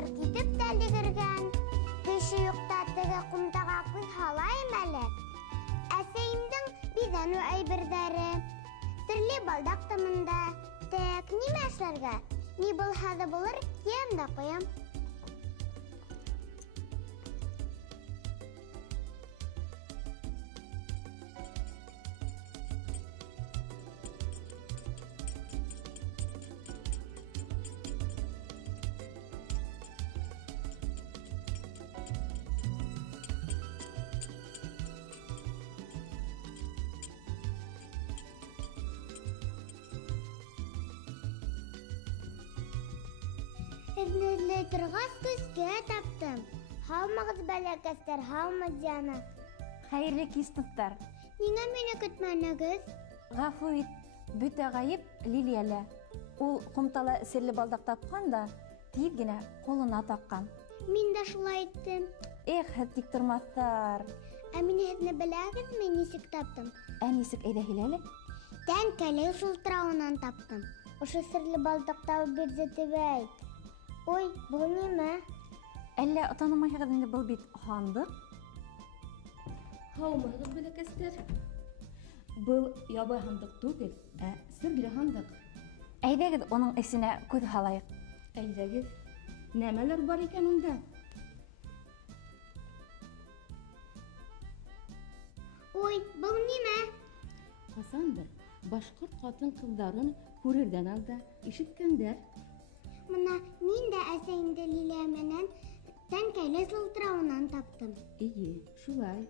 Сырт итеп тәлдегергән. Кеше юкта теге ҡумтаға күҙ һалайым әле. Әсәйемдең биҙәнеү әйберҙәре. Төрлө балдаҡ тымында. Тәк, нимә эшләргә? Ни булһа да булыр, тием дә ҡуям. Һеҙне эҙләй торғас, көскә таптым. Һаумыгыҙ, бәләкәстәр, һаумы, Диана. Хәйерле кис, дуҫтар. Ниңә мине көтмәнегеҙ? Ғәфү ит, бөтә ғайып Лилиәлә. Ул ҡумтала серле балдаҡ тапҡан да, тиҙ генә ҡулына таҡҡан. Мин дә шулай иттем. Эх, һеҙ тик тормаҫтар. Ә мин һеҙне беләгеҙме, нисек таптым? Ә нисек, әйҙә һөйләле? Тәңкәле шылтырауынан таптым. Ошо серле балдаҡта бирҙе тип әйт. Ой, был нимә? Әллә танымайһығыҙ инде, был бит һандыҡ. Һаумыһығыҙ, бәләкәстәр. Был ябай һандыҡ түгел, ә серле һандыҡ. Әйҙәгеҙ, уның эсенә күҙ һалайыҡ. Әйҙәгеҙ, нәмәләр бар икән унда? Ой, был нимә? Ҡасандыр башҡорт ҡатын-ҡыҙҙарын күрерҙән алда ишеткәндәр. Мына мин дә әсәйемде Лилиә менән тәңкәле шылтырауынан таптым. Эйе, шулай.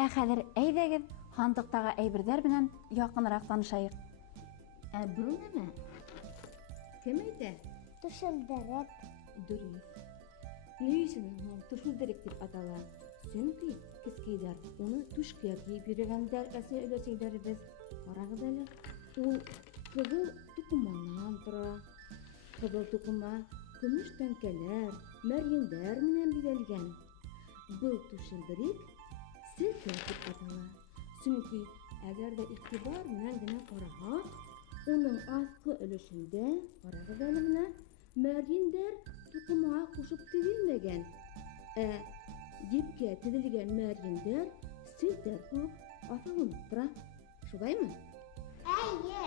Ә хәҙер әйҙәгеҙ, һандыҡтағы әйберҙәр менән яҡыныраҡ танышайыҡ. Ә был нәмә? Кем әйтә? Түшелдерек. Дөрөҫ. Ни өсөн һуң түшелдерек тип атала? Сөнки кескәйҙәр уны түшкә кейеп йөрөгәндәр, әсә-өләсәйҙәребеҙ. Ҡарағыҙ әле, ул ҡыҙыл туҡыманан тора. Ҡыҙыл туҡыма көмөш тәңкәләр, мәрйендәр менән биҙәлгән. Был түшелдерек селкә тип атала. Сөнки әгәр ҙә иғтибар менән генә ҡараһаҡ, уның аҫҡы өлөшөндә, ҡарағыҙ әле менә, мәрйендәр туҡымаға ҡушып теҙелмәгән. Ә епкә теҙелгән мәрйендәр селтәр кеүек аҫылынып тора. Шулаймы? Әйе.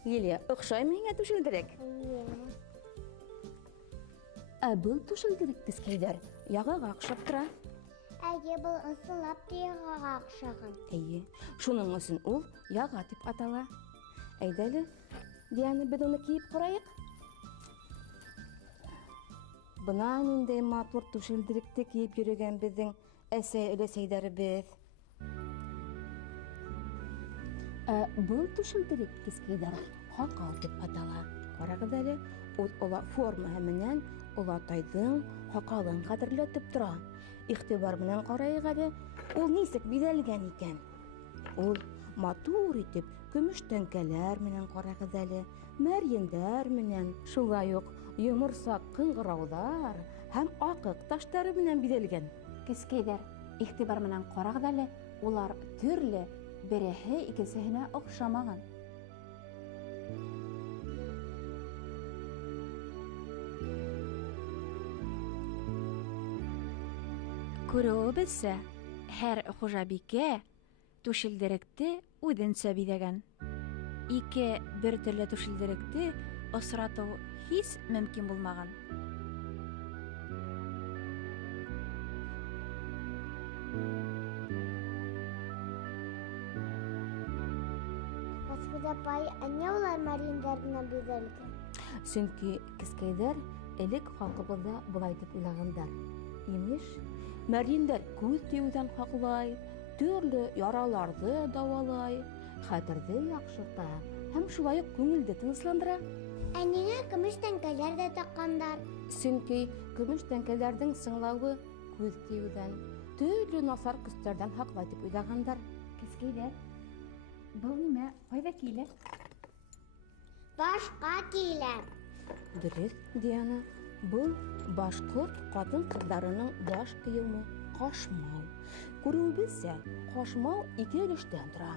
Лилиә, оҡшаймы һиңә түшелдерек? Ә был түшелдерек кескәйҙәр яғаға оҡшап тора. Әйе, был ысынлап яғаға оҡшаған. Эйе, шуның өсөн ул яға тип атала. Әйҙәле, Диана, беҙ уны кейеп ҡарайыҡ. Бына ниндәй матур түшелдеректе кейеп йөрөгән беҙҙең әсәй-өләсәйҙәребеҙ. Был түшелдерек кескәйҙәр һаҡал дип атала. Ҡарағыҙ әле, ул ола формаһы менән олатайҙың һаҡалын ҡәҙерләтеп тора. Иғтибар менән ҡарайыҡ әле, ул нисек биҙәлгән икән. Ул матур итеп көмөш тәңкәләр менән, ҡарағыҙ әле, мәрйендәр менән, шулай уҡ йоморсаҡ ҡыңғырауҙар һәм аҡыҡ таштары менән биҙәлгән. Кескәйҙәр, иғтибар менән ҡарағыҙ әле, улар төрлө, береһе икенсеһенә оҡшамаған. Күреүебеҙсә, һәр хужабикә түшелдеректе үҙенсә биҙәгән. Ике бер төрлө түшелдеректе осратыу һис мөмкин булмаған. Мәсғүҙ апай, әнә улар мәрйендәр менән биҙәлгән. Сөнки кескәйҙәр элек халҡыбыҙҙа былай тип уйлағандар. Имеш, мәрйендәр күҙ тейеүҙән һаҡлай, төрлө яраларҙы дауалай, хәтерҙе яҡшырта һәм шулай уҡ күңелде тынысландыра. Ә ниңә көмөш тәңкәләр ҙә таҡҡандар? Сөнки көмөш тәңкәләрҙең сыңлауы күҙ тейеүҙән, төрлө насар көстәрҙән һаҡлай тип уйлағандар. Кескәйҙәр, был нимә, ҡайҙа килә? Башҡа килә. Дөрөҫ, Диана, был башҡорт ҡатын-ҡыҙҙарының баш кейеүе ҡашмау. Күреүебеҙсә, ҡашмау ике өлөштән тора.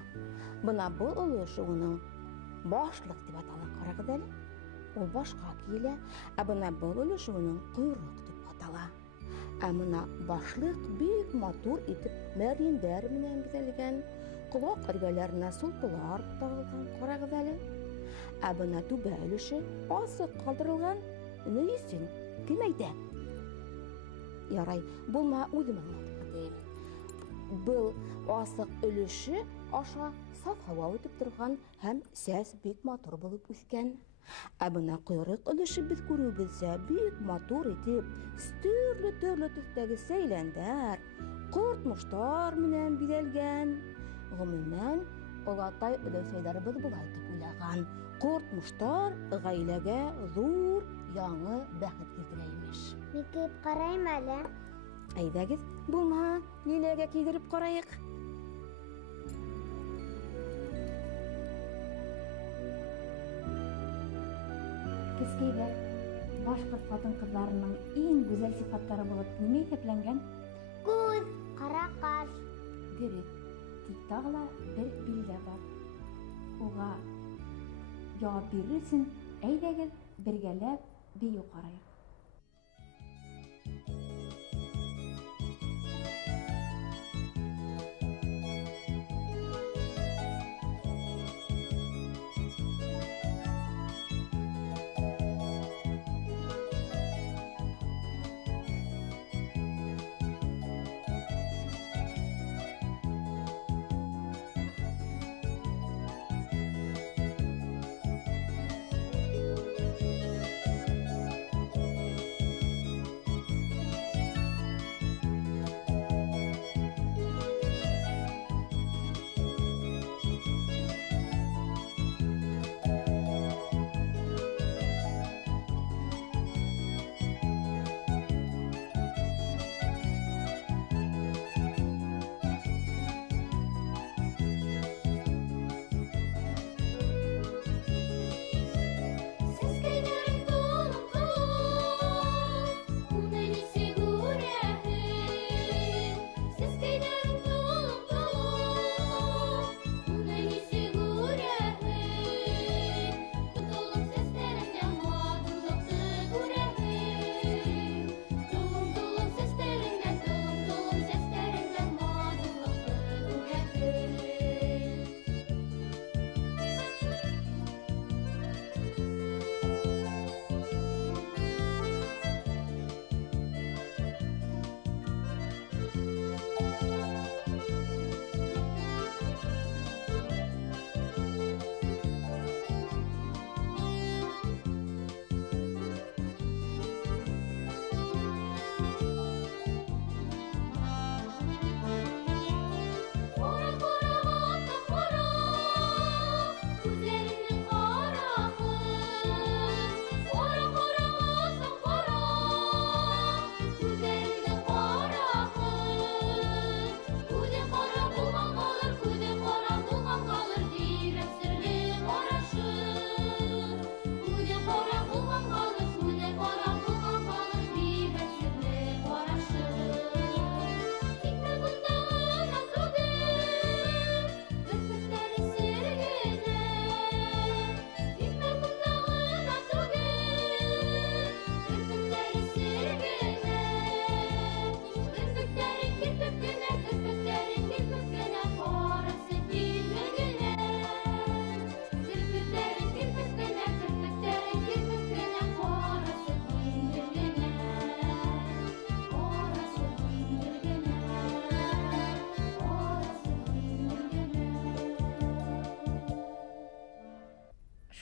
Бына был өлөшө уның башлыҡ тип атала. Ҡарағыҙ әле. ул башка киелә, ә бына был өлеше уның койрык дип атала. Ә мына башлык бик матур итеп мәрйендәр менән бизәлгән, колак эргәләренә сулпылар тагылган, карагыз әле. Ә бына түбә өлеше асык калдырылган. Ни өчен? Кем әйтә? Ярай, булма үзем аңлатып әйтәм. Был асык өлеше аша саф һава үтеп торган һәм сәс бик матур булып үскән. Ә бына койрык өлеше без күрүебезчә бик матур итеп, төрле төстәге сәйләндәр, кортмыштар менән бизәлгән. Гомумән, олатай өләсәйләребез булай дип уйлаган. Кортмыштар гаиләгә зур яңы бәхет китерә имеш. Микеп карайм әле. Әйдәгез, булма, Лилиягә кидереп карайык. Кескәйдәр, башкорт хатын-кызларының иң гүзәл сифаттары булып нимә исәпләнгән? Күз, кара каш. Дөрес, тик тагы ла бер билдә бар. Уга җавап бирер өчен әйдәгез бергәләп бию карайык.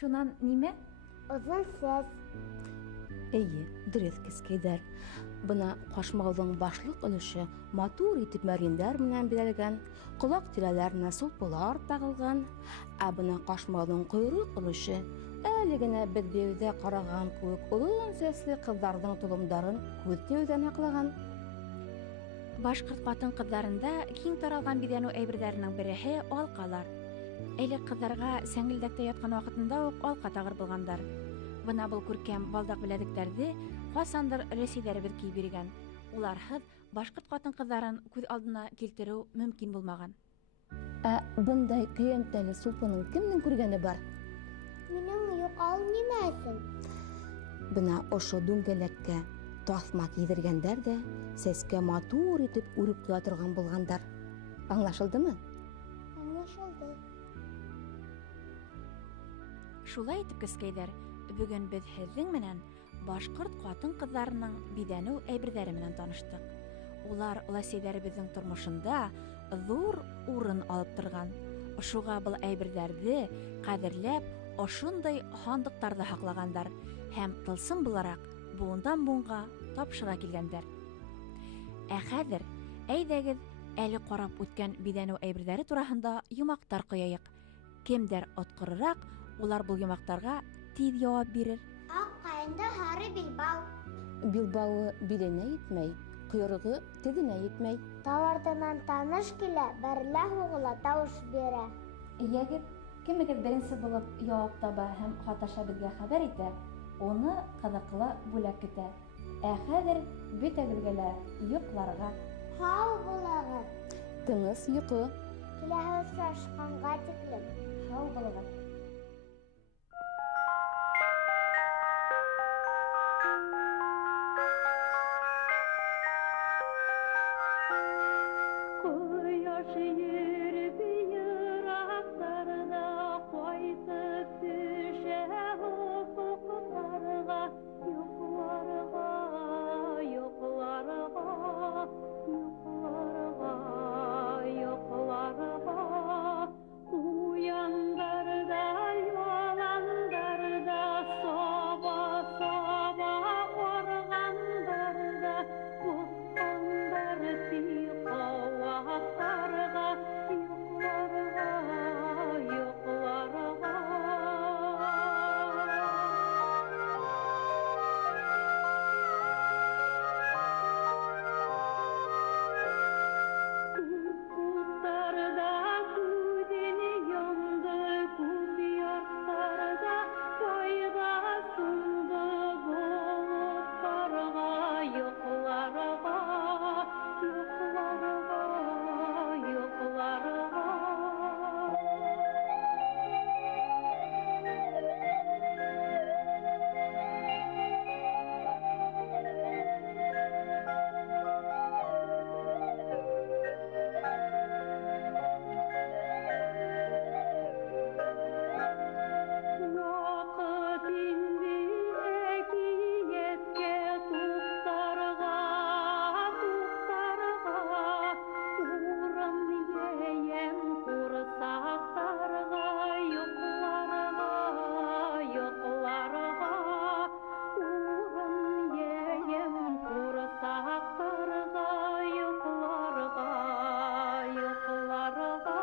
Шунан нимә? Озын сәс. Әйе, дөрес кескәйдәр. Бына кашмауның башлык өлеше матур итеп мәрйендәр менән бизәлгән, колак тирәләренә сулпылар тагылган, ә бына кашмауның койрык өлеше әле генә без биюдә караган күк озын сәсле кызларның тулымдарын күз тиюдән аклаган. Башкорт хатын-кызларында киң таралган бизәнү әйберләренең береһе алкалар. Элек кызларга сәңгелдәктә яткан вакытында ук алка тагыр булгандар. Бына бу күркәм балдак беләзекләрне касандыр рәсиләребез киеп биргән. Уларһыз башкорт хатын-кызларын күз алдына килтерү мөмкин булмаган. Ә бындай көянтәле сулпының кемнең күргәне бар? Минең юкал нимәсен? Бына ошо дүңгәләккә тасма кидергәндәр дә сәскә матур итеп үреп куя торган булгандар. Аңлашылдымы? Аңлашылды. Шулай итеп, кескәйҙәр, бөгөн беҙ һеҙҙең менән башҡорт ҡатын-ҡыҙҙарының биҙәнеү әйберҙәре менән таныштык. Улар өләсәйҙәребеҙҙең тормошонда ҙур урын алып торған. Шуға был әйберҙәрҙе ҡәҙерләп, ошондай һандыҡтарҙа һаҡлағандар һәм тылсым булараҡ буындан буынға тапшыра килгәндәр. Ә хәҙер әйҙәгеҙ әле ҡарап үткән биҙәнеү әйберҙәре тураһында йомаҡтар ҡуяйыҡ. Кемдәр отҡорораҡ, улар был йомаҡтарға тиҙ яуап бирер. Аҡ ҡайында һары билбау. Билбауы биленә етмәй, ҡойроғо теҙенә етмәй. Тау артынан таныш килә, бәрелә һуғыла, тауыш бирә. Йәгеҙ, кемегеҙ беренсе булып яуап таба һәм хаташа беҙгә хәбәр итә, уны ҡыҙыҡлы бүләк көтә. Ә хәҙер бөтәгеҙгә лә йоҡларға. Һау булағыҙ. Тыныс йоҡо. Киләһе осрашҡанға тиклем. Һау булығыҙ. Кояш йөрөп йыраҡтарҙа ҡайтып төшә офоҡтарға, йоҡларға, йоҡларға, йоҡларға, йоҡларға. Уяндарда, яландарда, саба-саба арғандарда, ҡоҫҡандар ҡыуаҡтарға, йоҡларға, йоҡларға. Күктарда күҙен йомдо, күк ярттарда пайҙа сумды, болоттарға, йоҡларға, йоҡларға, йоҡларға. Ваҡыт инде әкиәткә туҡтарға, туҡтарға. Урын йәйәм ҡурсаҡтарға, йоҡларға, йоҡларға. Урын йәйәм ҡурсаҡтарға, йоҡларға, йоҡларға.